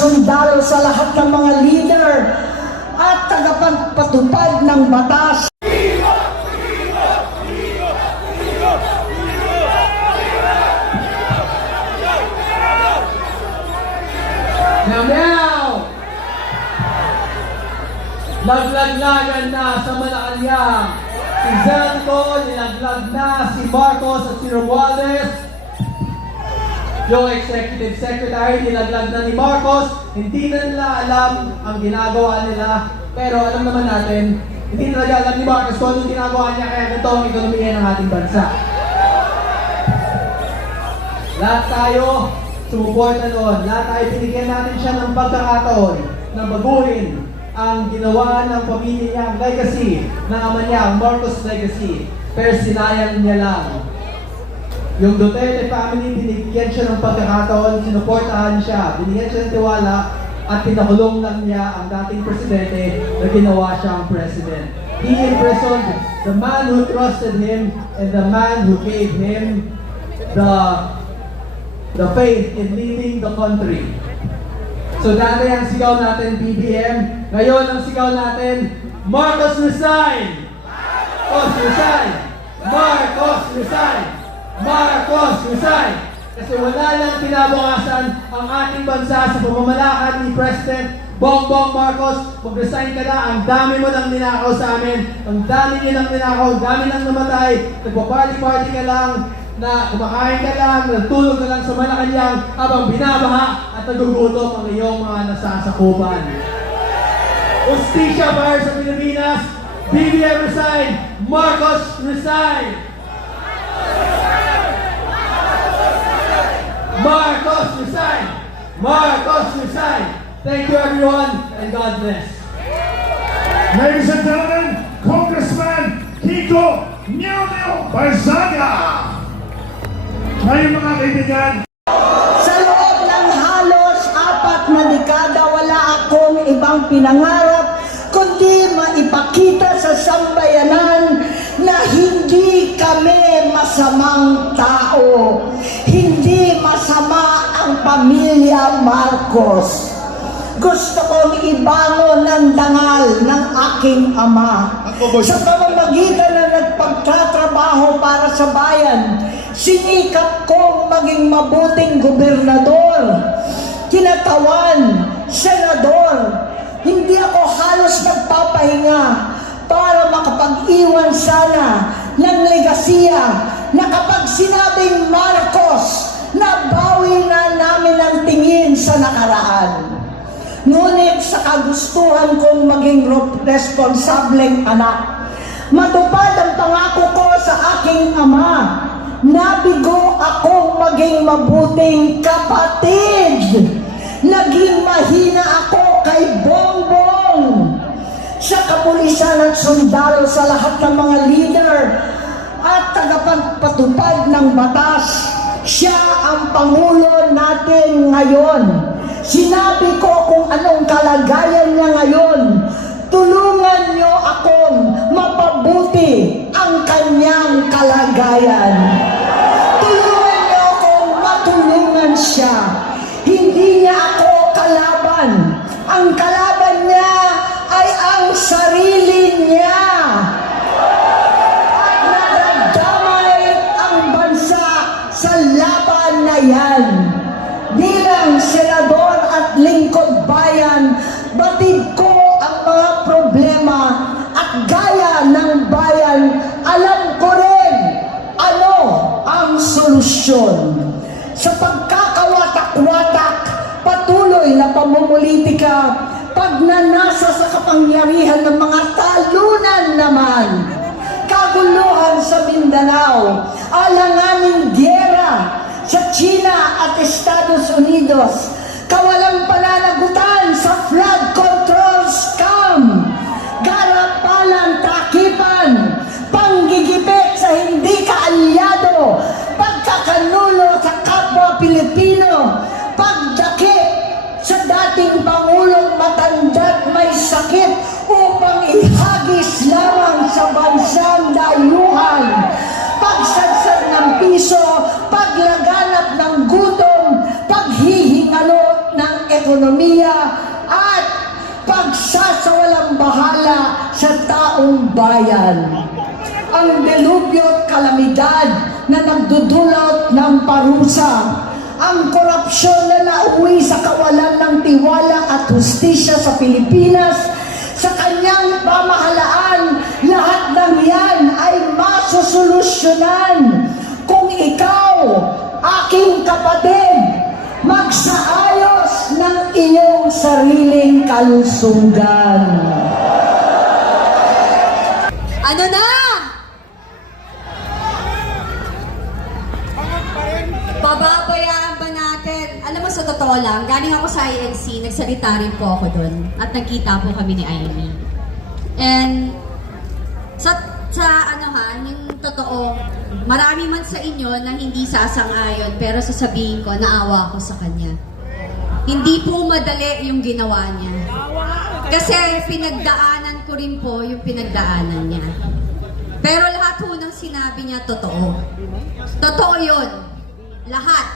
sundalo sa lahat ng mga leader at tagapagpatupad ng batas. Meow meow! Naglaglagan na sa Malacanang. Si Zanco, nilaglag na si Marcos at si Romualdez. Yung executive secretary, nilaglag na ni Marcos. Hindi na nila alam ang ginagawa nila. Pero alam naman natin, hindi talaga alam ni Marcos kung anong ginagawa niya kaya ganito ang ekonomiya ng ating bansa. Lahat tayo sumuporta noon. Lahat tayo binigyan natin siya ng pagkakataon na baguhin ang ginawa ng pamilya niya, ang legacy ng ama niya, ang Marcos legacy. Pero sinayang niya lang. Yung Duterte family, binigyan siya ng pagkakataon, sinuportahan siya, binigyan siya ng tiwala, at pinakulong lang niya ang dating presidente na ginawa siyang president. He imprisoned the man who trusted him and the man who gave him the the faith in leading the country. So dati ang sigaw natin BBM, ngayon ang sigaw natin Marcos resign! Marcos resign! Marcos resign! Marcos resign! Kasi wala nang kinabukasan ang ating bansa sa pamamalakad ni President Bongbong Marcos. Mag-resign ka na, ang dami mo nang ninakaw sa amin, ang dami niyo nang ninakaw, ang dami nang namatay, nagpa-party-party ka lang, na kumakain ka lang, natulog ka lang sa Malacanang habang binabaha at nagugutom ang iyong mga nasasakupan. Justisya para sa Pilipinas, BBM resign, Marcos resign! Marcos resign! Marcos resign! Thank you everyone and God bless. Ladies and gentlemen, Congressman Kiko Meow Barzaga! Ngayon mga kaibigan, Sa loob ng halos apat na dekada, wala akong ibang pinangarap kundi maipakita sa sambayanan na hindi kami masamang tao. Masama ang pamilya Marcos. Gusto kong ibangon ng dangal ng aking ama. Sa pamamagitan na nagpagtatrabaho para sa bayan, sinikap kong maging mabuting gobernador, kinatawan, senador. Hindi ako halos nagpapahinga para makapag-iwan sana ng legasiya na kapag sinabing Marcos, nabawi na namin ang tingin sa nakaraan. Ngunit sa kagustuhan kong maging responsableng anak, matupad ang pangako ko sa aking ama. Nabigo akong maging mabuting kapatid. Naging mahina ako kay Bongbong. Sa kapulisan at sundalo sa lahat ng mga leader at tagapagpatupad ng batas, Pangulo natin ngayon. Sinabi ko kung anong kalagayan niya ngayon. Tulungan niyo akong mapabuti ang kanyang kalagayan. Tulungan niyo akong matulungan siya. Hindi niya ako kalaban. Ang kalaban laban na yan. Bilang senador at lingkod bayan, batid ko ang mga problema at gaya ng bayan, alam ko rin ano ang solusyon. Sa pagkakawatak-watak, patuloy na pamumulitika, pagnanasa sa kapangyarihan ng mga talunan naman, kaguluhan sa Mindanao, sa China at Estados Unidos, Piso, paglaganap ng gutom, paghihingalo ng ekonomiya at pagsasawalang bahala sa taong bayan. Ang delubyo at kalamidad na nagdudulot ng parusa ang korupsyon na nauwi sa kawalan ng tiwala at hustisya sa Pilipinas, sa kanyang pamahalaan, lahat ng yan ay masusolusyonan kung ikaw, aking kapatid, magsaayos ng iyong sariling kalusugan. Ano na? Bababayaan ba natin? Alam mo, sa totoo lang, galing ako sa INC, nagsalita rin po ako doon. At nagkita po kami ni Amy. And sa, sa ano ha, yung totoo, marami man sa inyo na hindi sasang-ayon, pero sasabihin ko, naawa ako sa kanya. Hindi po madali yung ginawa niya. Kasi pinagdaanan ko rin po yung pinagdaanan niya. Pero lahat po ng sinabi niya, totoo. Totoo yun. Lahat.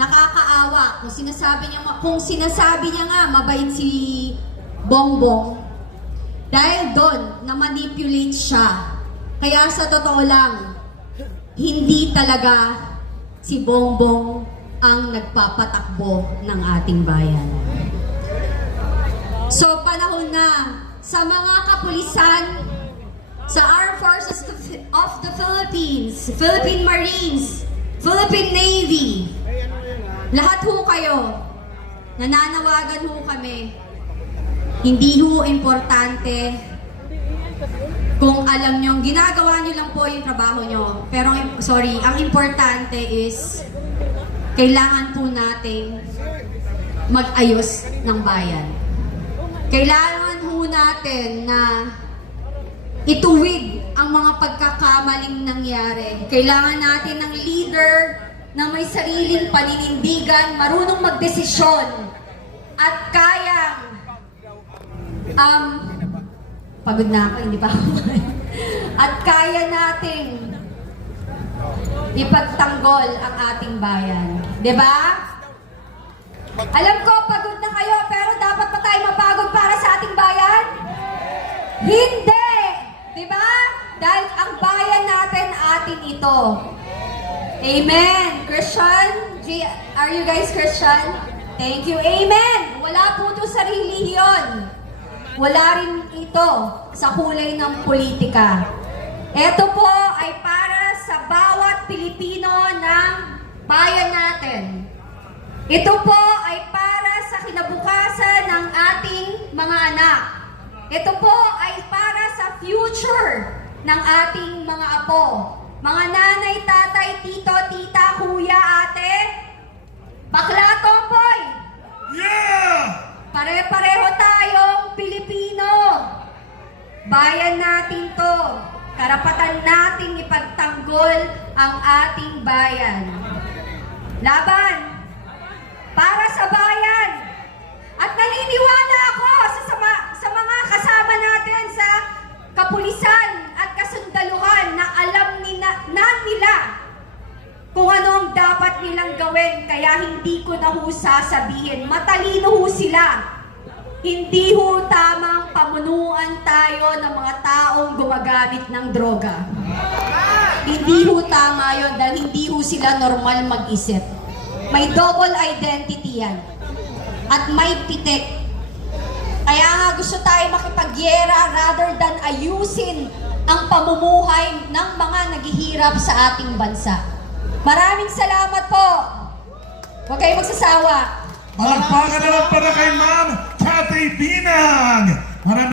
Nakakaawa. Kung sinasabi niya, kung sinasabi niya nga, mabait si Bongbong, dahil doon, na-manipulate siya. Kaya sa totoo lang, hindi talaga si Bongbong ang nagpapatakbo ng ating bayan. So, panahon na sa mga kapulisan, sa Armed Forces of the Philippines, Philippine Marines, Philippine Navy, lahat ho kayo, nananawagan ho kami, hindi ho importante kung alam nyo, ginagawa nyo lang po yung trabaho nyo. Pero, sorry, ang importante is, kailangan po nating mag-ayos ng bayan. Kailangan ho natin na ituwid ang mga pagkakamaling nangyari. Kailangan natin ng leader na may sariling paninindigan, marunong magdesisyon, at kayang um, pagod na ako, hindi pa ako at kaya nating ipagtanggol ang ating bayan. ba? Alam ko, pagod na kayo, pero dapat pa tayo mapagod para sa ating bayan? Hindi! Di ba? Dahil ang bayan natin, atin ito. Amen! Christian? G- Are you guys Christian? Thank you. Amen! Wala po ito sa relihiyon. Wala rin ito sa kulay ng politika. Ito po ay para sa bawat Pilipino ng bayan natin. Ito po ay para sa kinabukasan ng ating mga anak. Ito po ay para sa future ng ating mga apo. Mga nanay, tatay, tito, tita, kuya, ate, bakla, tomboy. Yeah! Pare-pareho tayong Pilipino. Bayan natin to. Karapatan nating ipagtanggol ang ating bayan. Laban! Para sa bayan! At naniniwala ako sa, sama, sa mga kasama natin sa kapulisan at kasundaluhan na alam ni na, na nila kung ano ang dapat nilang gawin. Kaya hindi ko na ho sasabihin. Matalino ho sila. Hindi ho tamang pamunuan tayo ng mga taong gumagamit ng droga. Hindi ho tama yon dahil hindi ho sila normal mag-isip. May double identity yan. At may pitik. Kaya nga gusto tayo makipagyera rather than ayusin ang pamumuhay ng mga naghihirap sa ating bansa. Maraming salamat po. Huwag kayong magsasawa. Malakpakan naman para kay Ma'am Cathy Binang! Maraming